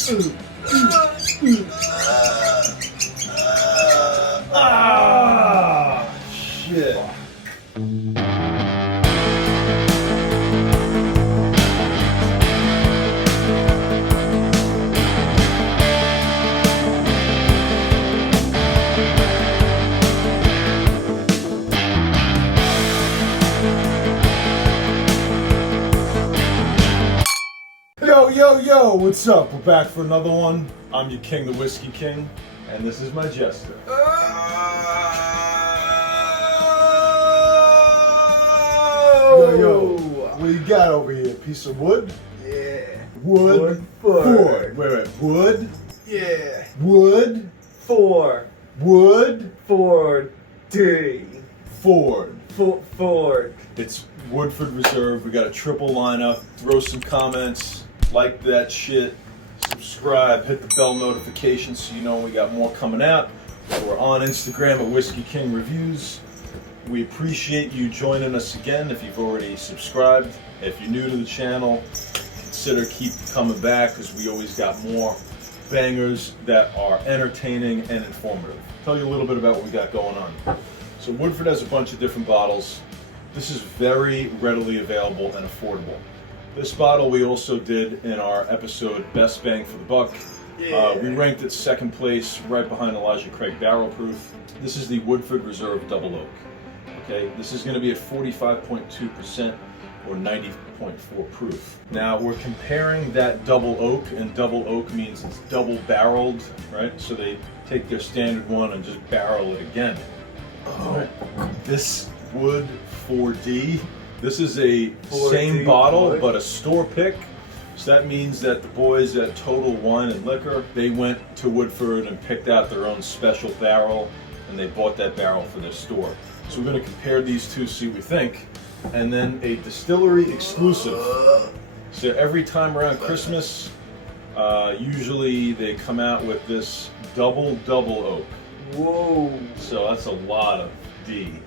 Shit. Yo, what's up? We're back for another one. I'm your king, the Whiskey King, and this is my jester. Yo, what do you got over here? Piece of wood? Yeah. Woodford. Wait. Wood? Yeah. Wood? Ford. Wood? Ford. D. Ford. Ford. It's Woodford Reserve. We got a triple lineup. Throw some comments. Like that shit. Subscribe. Hit the bell notification so you know when we got more coming out. We're on Instagram at Whiskey King Reviews. We appreciate you joining us again if you've already subscribed. If you're new to the channel, consider keep coming back because we always got more bangers that are entertaining and informative. Tell you a little bit about what we got going on. So Woodford has a bunch of different bottles. This is very readily available and affordable. This bottle we also did in our episode Best Bang for the Buck. We ranked it second place right behind Elijah Craig Barrel Proof. This is the Woodford Reserve Double Oak. Okay, this is going to be at 45.2% or 90.4 proof. Now we're comparing that double oak, and double oak means it's double barreled, right? So they take their standard one and just barrel it again. Right. This Wood 4D, this is a 4D same bottle boy. but a store pick. So that means that the boys at Total Wine and Liquor, they went to Woodford and picked out their own special barrel, and they bought that barrel for their store. So we're going to compare these two, see what we think, and then a distillery exclusive. So every time around Christmas, usually they come out with this double oak. Whoa. So that's a lot of D.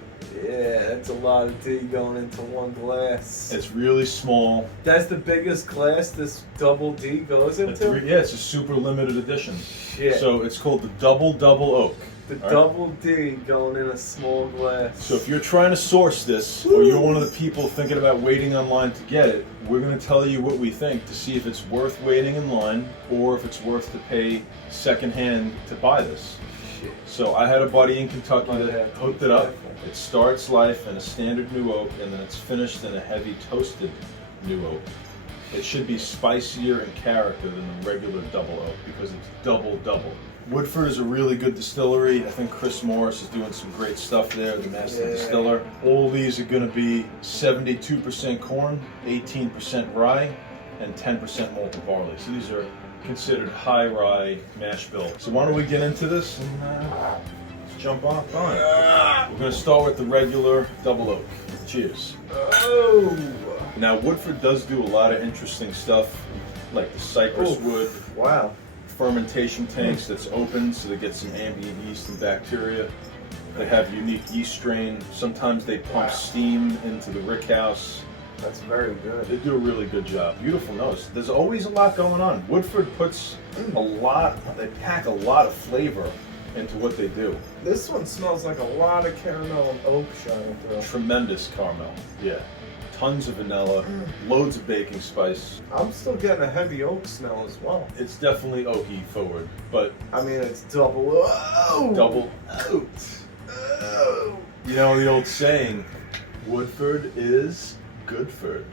Yeah, that's a lot of D going into one glass. It's really small. That's the biggest glass this double D goes into? Yeah, it's a super limited edition. Shit. So it's called the double oak. The All right? double D going in a small glass. So if you're trying to source this, or you're one of the people thinking about waiting online to get it, we're going to tell you what we think to see if it's worth waiting in line or if it's worth to pay secondhand to buy this. Shit. So I had a buddy in Kentucky Might that have to hooked be it up. careful. It starts life in a standard new oak, and then it's finished in a heavy toasted new oak. It should be spicier in character than the regular double oak because it's double. Woodford is a really good distillery. I think Chris Morris is doing some great stuff there, the master distiller. All these are going to be 72% corn, 18% rye, and 10% malted barley. So these are considered high rye mash bill. So why don't we get into this and jump on it. We're going to start with the regular double oak. Cheers. Oh. Now Woodford does do a lot of interesting stuff, like the cypress wood. Wow. Fermentation tanks that's open so they get some ambient yeast and bacteria. They have unique yeast strain. Sometimes they pump steam into the rick house. That's very good. They do a really good job. Beautiful nose. There's always a lot going on. Woodford puts they pack a lot of flavor into what they do. This one smells like a lot of caramel and oak shining through. Tremendous caramel. Yeah. Tons of vanilla, loads of baking spice. I'm still getting a heavy oak smell as well. It's definitely oaky forward, but I mean, it's double. Oh! double oat. Oh! You know the old saying, Woodford is Goodford.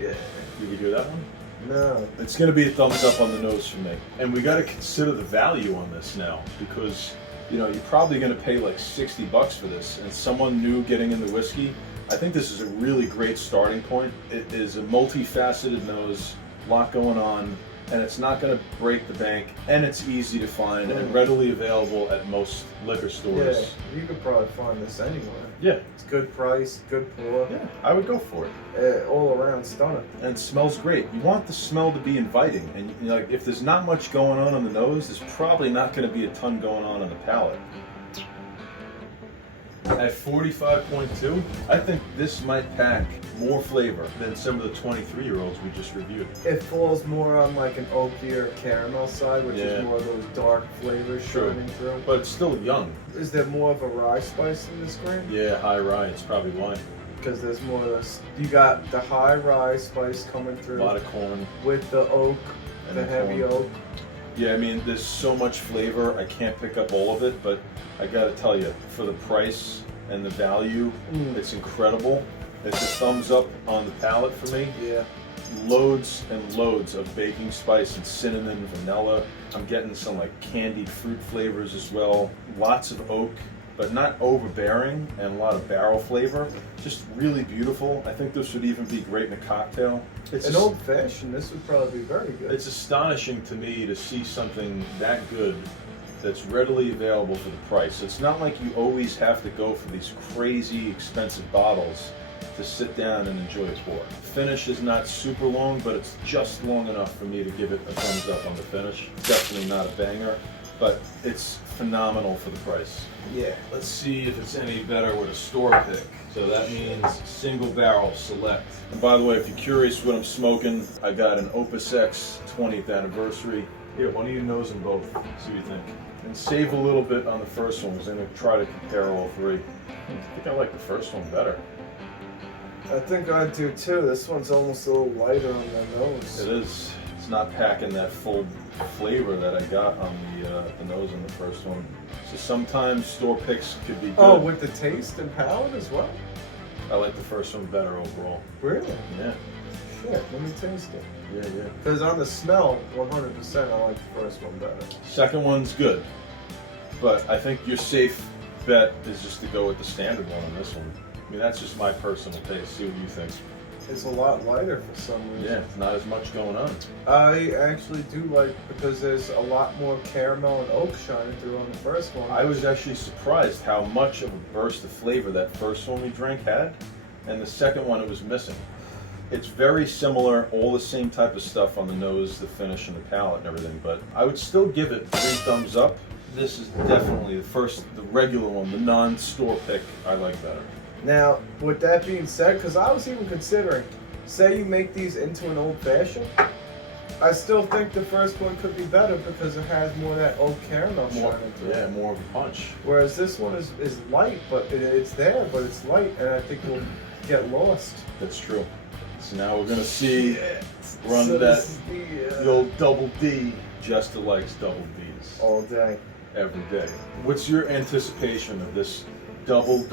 Yeah. Did you hear that one? No. It's going to be a thumbs up on the nose from me. And we got to consider the value on this now because, you know, you're probably going to pay like $60 for this. And someone new getting into whiskey, I think this is a really great starting point. It is a multifaceted nose, a lot going on, and it's not going to break the bank, and it's easy to find and readily available at most liquor stores. Yeah, you could probably find this anywhere. Yeah. It's good price, good pour. Yeah, I would go for it. All around stunning. And it smells great. You want the smell to be inviting, and you know, like if there's not much going on the nose, there's probably not going to be a ton going on the palate. At 45.2, I think this might pack more flavor than some of the 23-year-olds we just reviewed. It falls more on like an oakier caramel side, which Yeah. is more of those dark flavors True. shining through. But it's still young. Is there more of a rye spice in this grain? Yeah, high rye, it's probably why. Because there's more of this. You got the high rye spice coming A through lot of corn. with the oak, And the the heavy corn. oak. Yeah, I mean, there's so much flavor, I can't pick up all of it, but I gotta tell you, for the price and the value, it's incredible. It's a thumbs up on the palate for me. Yeah. Loads and loads of baking spice and cinnamon, vanilla. I'm getting some like candied fruit flavors as well. Lots of oak, but not overbearing, and a lot of barrel flavor. Just really beautiful. I think this would even be great in a cocktail. It's An just- old fashioned, this would probably be very good. It's astonishing to me to see something that good that's readily available for the price. It's not like you always have to go for these crazy expensive bottles to sit down and enjoy a pour. Finish is not super long, but it's just long enough for me to give it a thumbs up on the finish. Definitely not a banger, but it's phenomenal for the price. Yeah. Let's see if it's any better with a store pick. So that means single barrel select. And by the way, if you're curious what I'm smoking, I got an Opus X 20th anniversary. Here, why don't you nose them both? See what you think. And save a little bit on the first one because I'm going to try to compare all three. I think I like the first one better. I think I do too. This one's almost a little lighter on the nose. It is. It's not packing that full flavor that I got on the nose on the first one. So sometimes store picks could be good. Oh, with the taste and palate as well? I like the first one better overall. Really? Yeah. Shit, let me taste it. Yeah. Because on the smell, 100% I like the first one better. Second one's good, but I think your safe bet is just to go with the standard one on this one. I mean, that's just my personal taste. See what you think. It's a lot lighter for some reason. Yeah, not as much going on. I actually do like, because there's a lot more caramel and oak shining through on the first one. I was actually surprised how much of a burst of flavor that first one we drank had, and the second one it was missing. It's very similar, all the same type of stuff on the nose, the finish, and the palate and everything, but I would still give it 3 thumbs up. This is definitely the regular one, the non-store pick, I like better. Now, with that being said, because I was even considering, say you make these into an old fashioned, I still think the first one could be better because it has more of that oak caramel shining through. Yeah, more of a punch. Whereas this one is light, but it's there, but it's light, and I think we'll get lost. That's true. So now we're gonna see, run So that, this is the old double D. Jester likes double Ds all day. every day. What's your anticipation of this double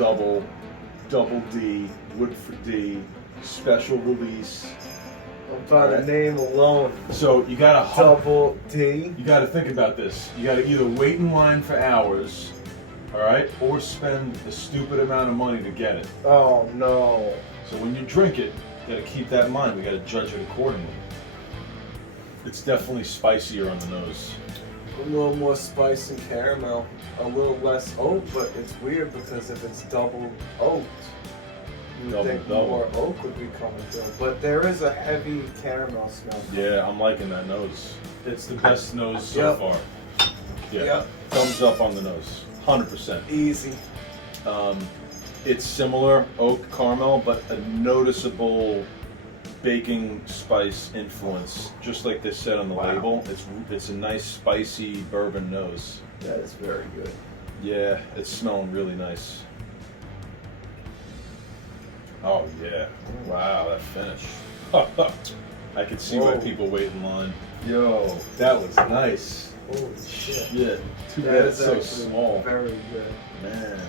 D, Woodford D, special release? By the name alone, So you gotta double D. You gotta think about this. You gotta either wait in line for hours, all right, or spend the stupid amount of money to get it. Oh no. So when you drink it, you gotta keep that in mind. We gotta judge it accordingly. It's definitely spicier on the nose. A little more spice and caramel, a little less oak, but it's weird because if it's double oaked, you would think Double. more oak would be coming through. But there is a heavy caramel smell. Yeah, I'm liking that nose. It's the best nose so Yep. far. Yeah. Yep. Thumbs up on the nose. 100%. Easy. It's similar oak caramel, but a noticeable baking spice influence, just like they said on the Wow. label. It's a nice spicy bourbon nose. That is very good. Yeah, it's smelling really nice. Oh yeah! Wow, that finish. I could see why Whoa. people wait in line. Yo, that was nice. Holy shit. Shit. Too That bad is it's so actually small. very good. Man,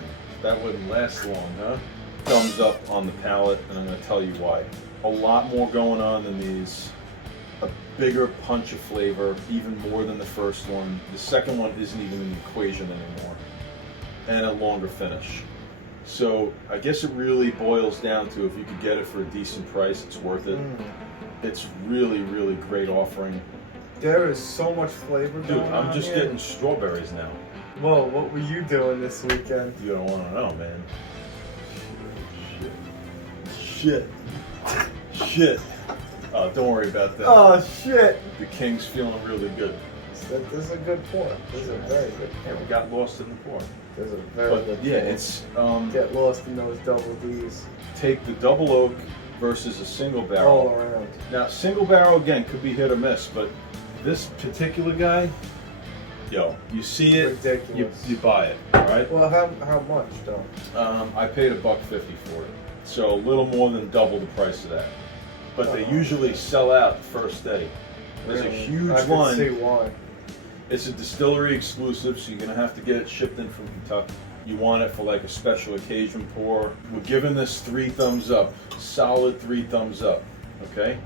that wouldn't last long, huh? Thumbs up on the palate, and I'm going to tell you why. A lot more going on than these. A bigger punch of flavor, even more than the first one. The second one isn't even in the equation anymore. And a longer finish. So I guess it really boils down to if you could get it for a decent price, it's worth it. It's really, really great offering. There is so much flavor Dude, going on I'm just here. getting strawberries now. Whoa, what were you doing this weekend? You don't want to know, man. Shit. Oh, don't worry about that. Oh shit! The King's feeling really good. This is a good pour. This is a very good pour. And we got lost in the pour. There's a very But good yeah, chance. it's Get lost in those double D's. take the double oak versus a single All barrel. around. Now, single barrel again could be hit or miss, but this particular guy, yo, you see it, Ridiculous. you buy it, all right? Well, how much though? I paid $1.50 for it, so a little more than double the price of that. But they usually sell out the first day. There's a Really? huge I can line. see why. It's a distillery exclusive, so you're gonna have to get it shipped in from Kentucky. You want it for like a special occasion pour. We're giving this 3 thumbs up, solid 3 thumbs up. Okay,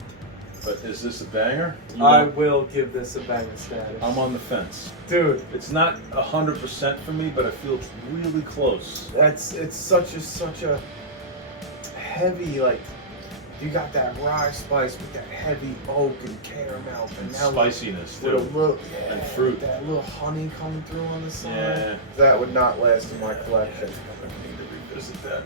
but is this a banger? I will give this a banger status. I'm on the fence. Dude, It's not 100% for me, but I feel it's really close. it's such a heavy, like, you got that rye spice with that heavy oak and caramel And now spiciness with a too. little And fruit. that little honey coming through on the side. Yeah. That would not last in my collection. I'm gonna need to revisit that.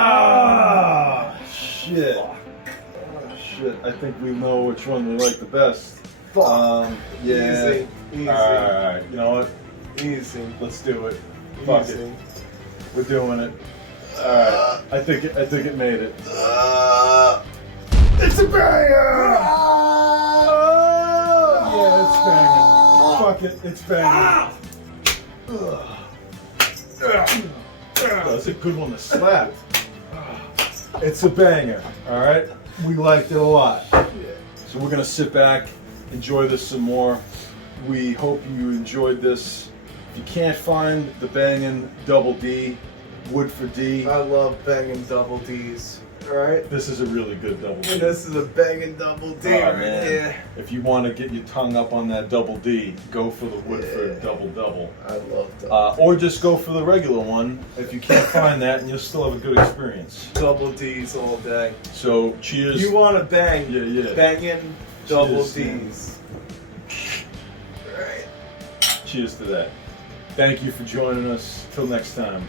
Ah, shit. Shit, I think we know which one we like the best. Yeah. Easy. Alright, you know what? Easy. Let's do it. Fuck Easy. it. We're doing it. Alright. I think it made it. It's a banger! Yeah, it's banging. Fuck it, it's banging. That's a good one to slap. It's a banger, alright? We liked it a lot. So we're gonna sit back, enjoy this some more. We hope you enjoyed this. If you can't find the banging Double D, Woodford D, I love banging double D's. Alright? this is a really good Double D. And this is a banging double D Oh, right man. here. If you want to get your tongue up on that Double D, go for the Woodford Yeah. Double. I love double Or just go for the regular one if you can't find that, and you'll still have a good experience. double D's all day. So cheers. You want to bang? Yeah. Banging double Cheers, man. D's. Right. Cheers to that. Thank you for joining us. Till next time.